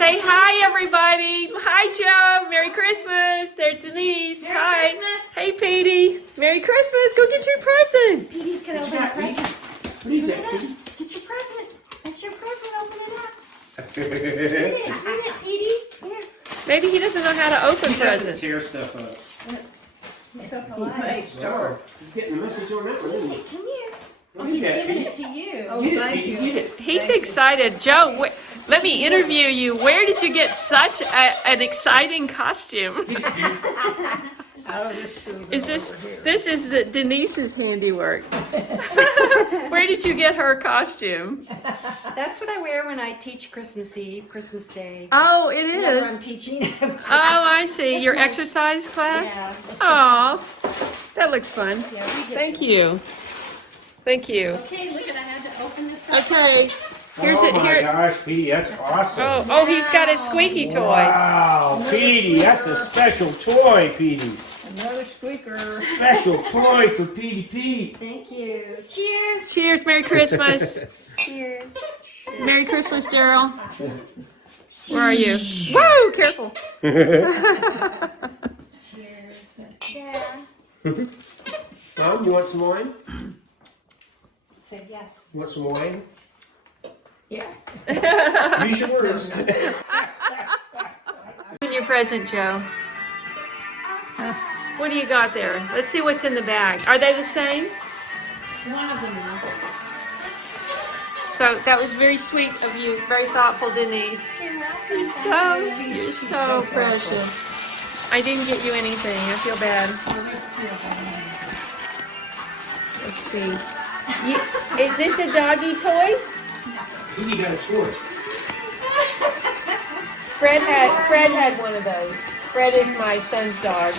Say hi, everybody. Hi, Joe. Merry Christmas. There's Denise. Merry Hi. Christmas. Hey, Petey. Merry Christmas. Go get your present. Petey's gonna open a present. What is that, Petey? Get your present. That's your present. Open it up. Eat He it, Petey. Here. Maybe he doesn't know how to open doesn't presents. tear stuff up. He's so polite. Oh, he's getting a message on that one, isn't he? Come here. What He's is that, giving Petey? it to you. Oh, Get it, thank Petey, you. get it. He's excited. Joe, let me interview you. Where did you get such an exciting costume? Out of this shoe Is this, over here. this is Denise's handiwork. Where did you get her costume? That's what I wear when I teach Christmas Eve, Christmas Day. Oh, it Whenever I'm is. teaching. Oh, I see. Your my- exercise class? Yeah. Oh, that looks fun. Yeah, we get Thank to- you. Thank you. Okay, look at, I had to open this up. Okay. Here's Oh it. my Here. gosh, Petey, that's awesome. Oh, he's got a squeaky toy. Wow, Petey, that's a special toy, Petey. Another squeaker. Special toy for Petey Pete. Thank you. Cheers. Cheers. Merry Christmas. Cheers. Merry Christmas, Darrell. Where are you? Whoa, careful. Cheers. Yeah. Mom, you want some wine? Say yes. You want some wine? Yeah. Use your words. Open your present, Joe. What do you got there? Let's see what's in the bag. Are they the same? One of them is. So that was very sweet of you. Very thoughtful, Denise. You're so precious. I didn't get you anything. I feel bad. Let's see. Is this a doggy toy? Petey got a toy. Fred had one of those. Fred is my son's dog.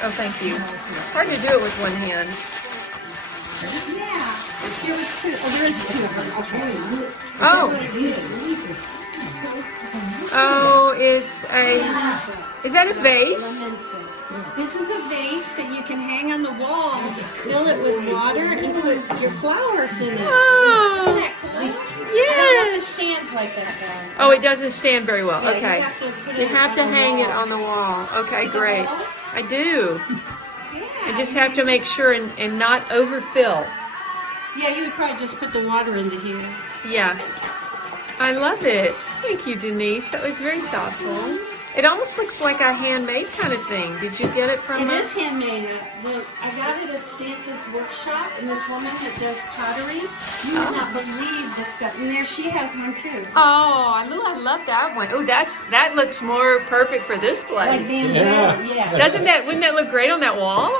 Oh, thank you. Hard to do it with one hand. Yeah. There was two. Oh, there is two of them. Oh, it's a. Is that a vase? This is a vase that you can hang on the wall, fill it with water, and put your flowers in it. Isn't Oh, that cool? It yes. stands like that, though. Oh, it doesn't stand very well. Yeah, Okay. You have to, put You it have to on the hang it wall. on the wall. Okay, See the great. wall? I do. Yeah. I just have to make sure and not overfill. Yeah, you would probably just put the water into here. Yeah. I love it. Thank you, Denise. That was very thoughtful. It almost looks like a handmade kind of thing. Did you get it from It a- is handmade. I got it at Santa's workshop, and this woman that does pottery, you would not believe the stuff. And there she has one too. Oh, I love that one. Oh, that looks more perfect for this Like place. bamboo. Yeah. Yeah. Wouldn't that look great on that wall?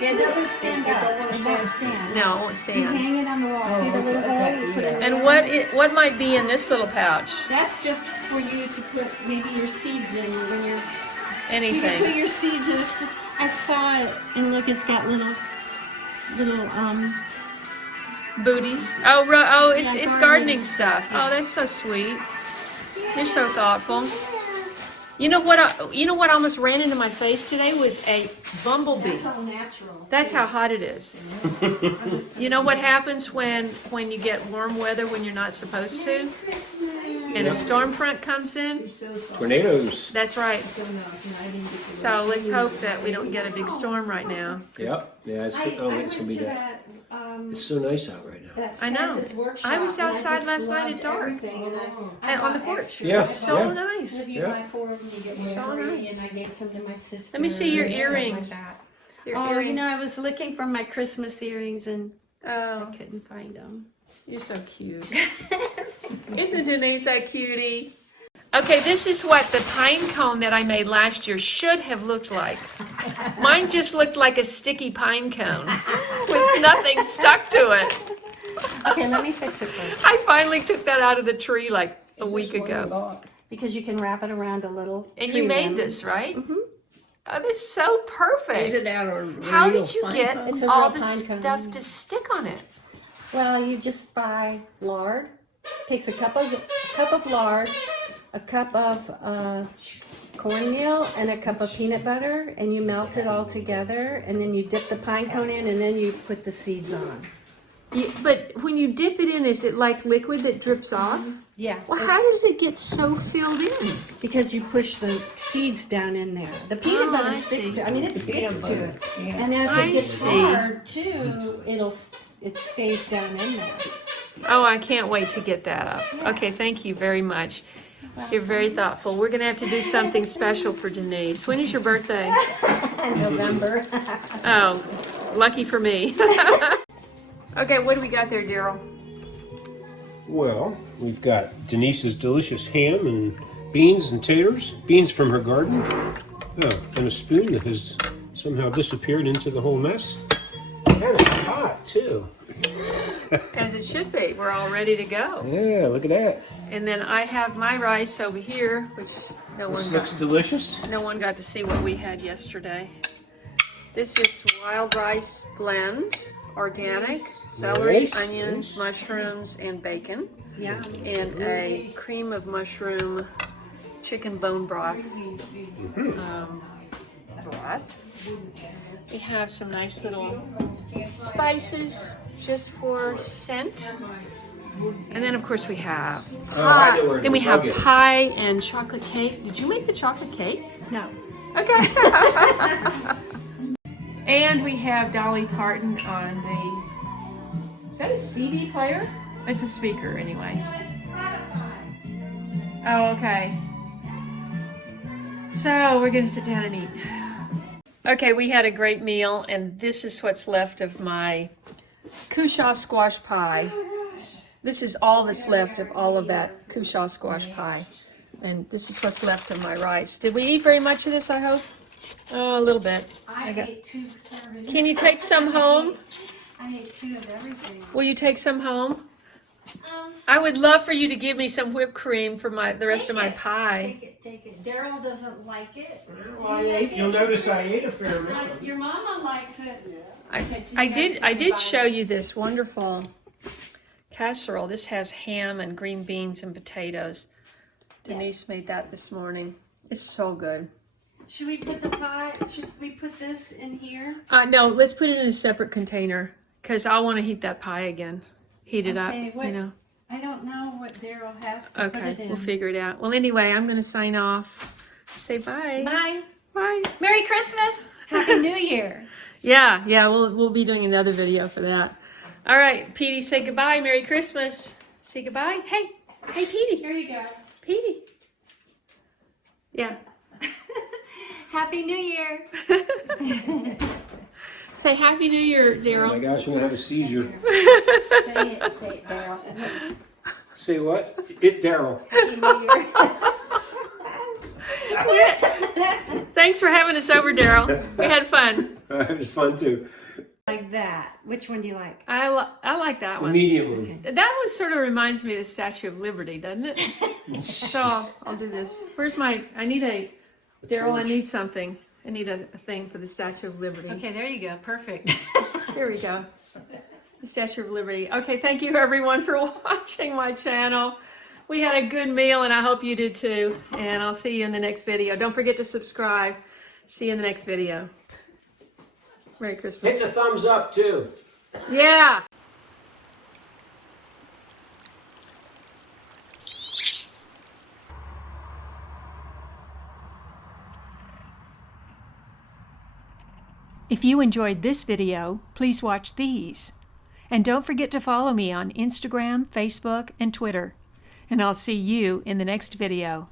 Yeah, it doesn't stand up. It won't stand. No, it won't You stand. hang it on the wall. See the little hole? You put it And there. what might be in this little pouch? That's just for you to put maybe your seeds in when you're. You can put your Anything. seeds in. It's just. I saw it, and look, it's got little. Booties. It's Yeah, gardening gardening stuff. stuff. Oh, that's so sweet. You're so thoughtful. You know what I almost ran into my face today was a bumblebee. That's all natural. That's how hot it is. You know what happens when you get warm weather when you're not supposed to? And a storm front comes in? Tornadoes. That's right. So let's hope that we don't get a big storm right now. Yep. Yeah, I don't think it's gonna be that. It's so nice out right now. I know. I was outside last night at dark. And on the porch. Yeah, So yeah. nice. If you Yeah. buy 4 of them, you get one So free, nice. and I gave some to my sister. Let me see your and stuff like earrings. that. Your Oh, earrings. I was looking for my Christmas earrings and Oh, I couldn't find them. you're so cute. Isn't Denise a cutie? Okay, this is what the pine cone that I made last year should have looked like. Mine just looked like a sticky pine cone with nothing stuck to it. Okay, let me fix it first. I finally took that out of the tree like a week ago. Because you can wrap it around a little And tree you made limb. this, right? Mhm. Oh, that's so Is perfect. it out of How real did you pine get cone? It's a all real the pine cone. stuff to stick on it? Well, you just buy lard. Takes a cup of lard, a cup of cornmeal, and a cup of peanut butter, and you melt it all together, and then you dip the pine cone in, and then you put the seeds on. But when you dip it in, is it like liquid that drips off? Yeah. Well, how does it get so filled in? Because you push the seeds down in there. The peanut butter I sticks see. to. I mean, it sticks to it. Yeah. And as I it gets see. hard too, it stays down in there. Oh, I can't wait to get that up. Okay, thank you very much. You're very thoughtful. We're going to have to do something special for Denise. When is your birthday? November. Oh, lucky for me. Okay, what do we got there, Darrell? Well, we've got Denise's delicious ham and beans and taters. Beans from her garden. Oh, and a spoon that has somehow disappeared into the whole mess. And it's hot, too. As it should be. We're all ready to go. Yeah, look at that. And then I have my rice over here, which This looks delicious. no one got to see what we had yesterday. This is wild rice blend, organic, celery, Nice, onions, nice. mushrooms, and bacon. Yeah. And a cream of mushroom chicken bone broth. Broth. We have some nice little spices just for scent. And then, of course, we have Oh, I pie. know where it Then we is. have I'll get it. pie and chocolate cake. Did you make the chocolate cake? No. Okay. And we have Dolly Parton on these. Is that a CD player? It's a speaker, anyway. Oh, okay. So we're gonna sit down and eat. Okay, we had a great meal, and this is what's left of my cushaw squash pie. This is all that's left of all of that cushaw squash pie. And this is what's left of my rice. Did we eat very much of this, I hope? Oh, a little bit. I got- ate 2 servings. Can you take some home? I ate 2 of everything. Will you take some home? I would love for you to give me some whipped cream for the rest of my pie. Take it. Darrell doesn't like it. You'll notice I ate a fair amount. Your mama likes it. Okay, so I you guys did can divide show it. you this wonderful casserole. This has ham and green beans and potatoes. Denise made that this morning. It's so good. Should we put the pie? Should we put this in here? No, let's put it in a separate container because I want to heat that pie again. Heat it Okay, up, what- you know. I don't know what Darrell has to put Okay, it in. we'll figure it out. Well, anyway, I'm going to sign off. Say bye. Bye. Bye. Merry Christmas. Happy New Year. Yeah, we'll be doing another video for that. All right, Petey, say goodbye. Merry Christmas. Say goodbye. Hey, Petey. Here you go. Petey. Yeah. Happy New Year. Say Happy New Year, Oh my Darrell. gosh, I'm gonna have a seizure. Say it, Darrell. Say what? It Darrell. Happy New Year. Thanks for having us over, Darrell. We had fun. It was fun too. Like that. Which one do you like? I like that The one. medium one. That one sort of reminds me of the Statue of Liberty, doesn't it? So I'll do this. Where's Darrell, I need something. I need a thing for the Statue of Liberty. Okay, there you go. Perfect. Here we go. The Statue of Liberty. Okay, thank you everyone for watching my channel. We had a good meal and I hope you did too. And I'll see you in the next video. Don't forget to subscribe. See you in the next video. Merry Christmas. Hit the thumbs up too. Yeah. If you enjoyed this video, please watch these. And don't forget to follow me on Instagram, Facebook, and Twitter. And I'll see you in the next video.